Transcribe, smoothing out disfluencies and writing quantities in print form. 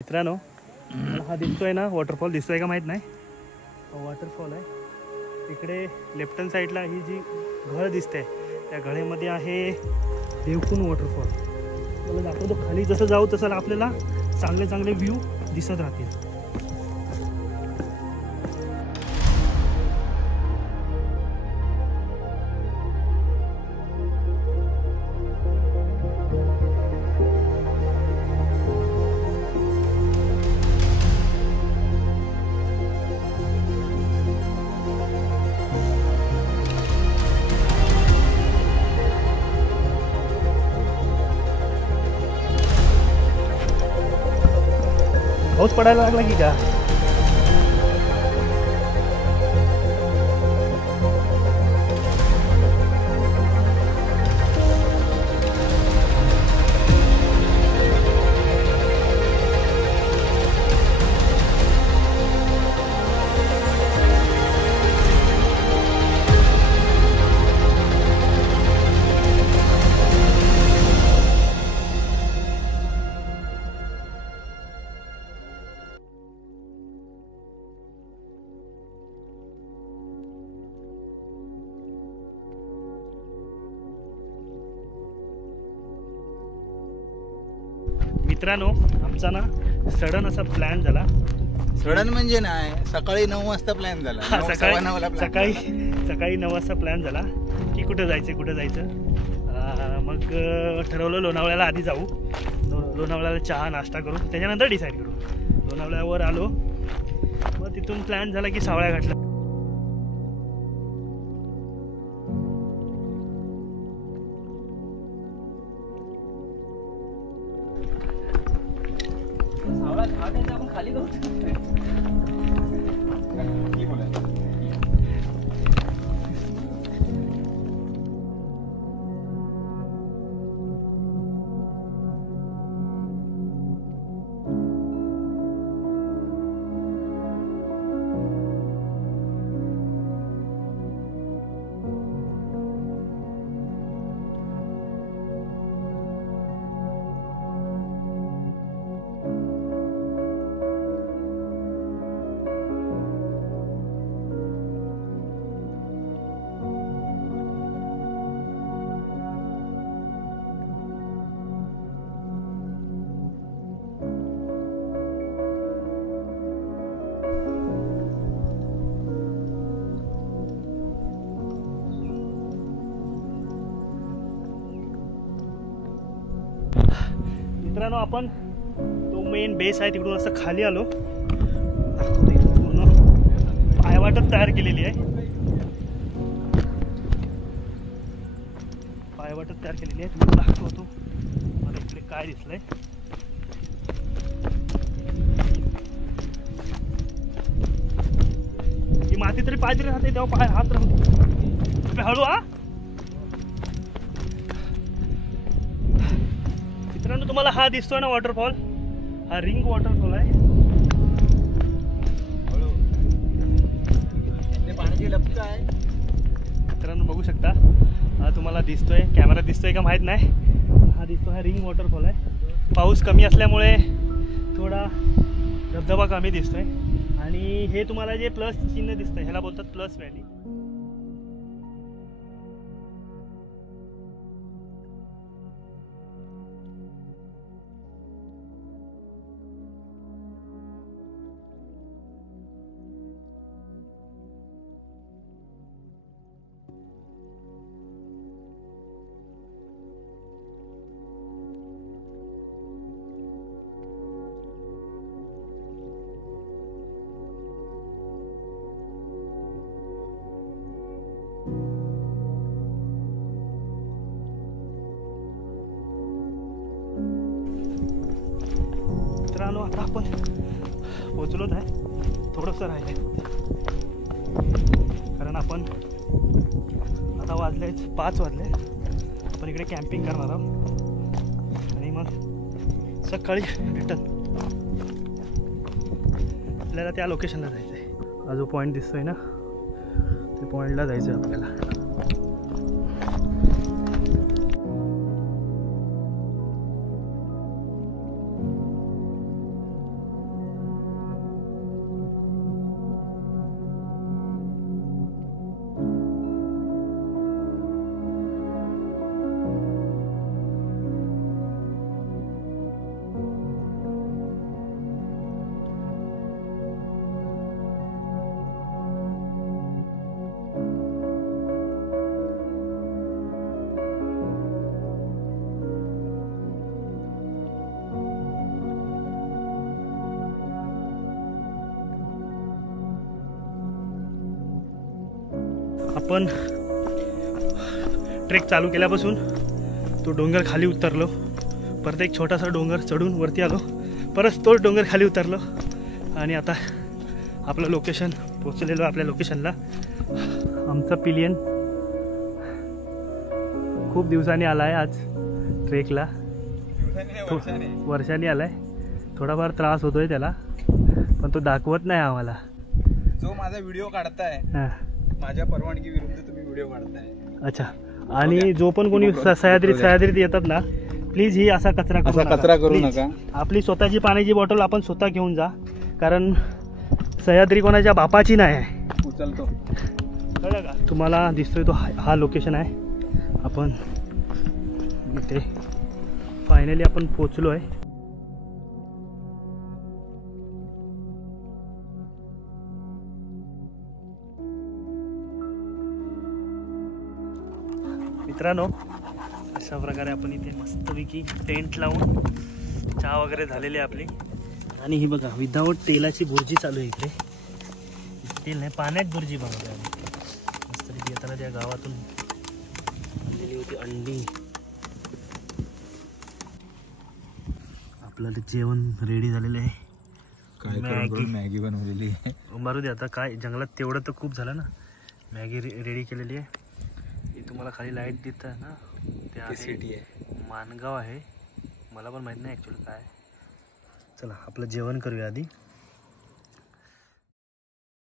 मित्रांनो, हा दिसतोय ना वॉटरफॉल, दिसतोय का माहीत नाही. वॉटरफॉल आहे इकडे लेफ्ट हँड साईडला. ही जी घळ दिसते त्या घळेमध्ये आहे देवकुंड वॉटरफॉल. मला दाखवतो खाली जसं जाऊ तसं आपल्याला चांगले चांगले व्ह्यू दिसत राहतील. पाऊस पडायला लागला की का? मित्रांनो, आमचा ना सडन असा प्लॅन झाला. सडन म्हणजे नाही, सकाळी 9 वाजता प्लॅन झाला. सकाळी 9 वाजता प्लॅन झाला की कुठं जायचं. मग ठरवलं लोणावळ्याला आधी जाऊ. लोणावळ्याला चहा नाश्ता करू, त्याच्यानंतर डिसाईड करू. लोणावळ्यावर आलो, मग तिथून प्लॅन झाला की सावळ्या घाटला. आपण खाली जाऊ. मित्रांनो, आपण तो मेन बेस आहे तिकडून असं खाली आलो. पूर्ण पायवाटच तयार केलेली आहे. तुम्हाला दाखवतो मला इकडे काय दिसलंय. ही माती तरी पाय तरी राहते तेव्हा पाय हात राहतो. हळू. मित्रांनो, तुम्हाला हा दिसतोय ना वॉटरफॉल, हा रिंग वॉटरफॉल आहे. पाण्याची लपट आहे. मित्रांनो बघू शकता, हा तुम्हाला दिसतोय, कॅमेरा दिसतोय का माहीत नाही. हा दिसतो, हा रिंग वॉटरफॉल आहे. पाऊस कमी असल्यामुळे थोडा धबधबा कमी दिसतोय. आणि हे तुम्हाला जे प्लस चिन्ह दिसतंय ह्याला बोलतात प्लस व्हॅली. मित्रांनो, आता आपण पोचलोच आहे. थोडंसं राहिले कारण आपण आता वाजले 5 वाजले. आपण इकडे कॅम्पिंग करणार आहोत आणि मग सकाळी रिटर्न आपल्याला त्या लोकेशनला जायचं आहे. हा जो पॉईंट दिसतोय ना, ते पॉईंटला जायचं आहे आपल्याला. आपण ट्रेक चालू केल्यापासून तो डोंगर खाली उतरलो, परत एक छोटासा डोंगर चढून वरती आलो, परत तो डोंगर खाली उतरलो आणि आता आपलं लोकेशन पोचलेलो आपल्या लोकेशनला. आमचा पिलियन खूप दिवसांनी आला आहे आज ट्रेकला, वर्षांनी आला आहे. थोडाफार त्रास होतोय त्याला, पण तो दाखवत नाही आम्हाला. जो माझा व्हिडिओ काढताय, माझ्या परवानगी विरुद्ध तुम्ही व्हिडिओ काढताय. अच्छा. आणि जो पण कोणी सह्याद्रीत येतात ना, प्लीज ही असा कचरा करू नका. आपली स्वतःची पाण्याची बॉटल आपण स्वतः घेऊन जा, कारण सह्याद्री कोणाच्या बापाची नाही आहे. उचलतो. कळलं का? तुम्हाला दिसतोय तो हा लोकेशन आहे. आपण इथे फायनली आपण पोचलो आहे. मित्रांनो, अशा प्रकारे आपण इथे मस्तपैकी टेंट लावून चहा वगैरे झालेली आहे आपली. आणि ही बघा, विदाऊट तेलाची भुर्जी चालू आहे इकडे. तेल नाही, पाण्यात भुर्जी बनवली आम्ही मस्तपैकी. येताना त्या गावातून आणलेली होती अंडी. आपल्याला जेवण रेडी झालेलं आहे. मॅगी बनवलेली आहे. मारू दे आता, काय जंगलात तेवढं तर खूप झालं ना. मॅगी रेडी केलेली आहे. तुम्हाला खाली लाईट दिसत आहे ना, ते सिटी आहे, मानगाव आहे. मला पण माहीत नाही ॲक्च्युली काय. चला आपलं जेवण करूया आधी.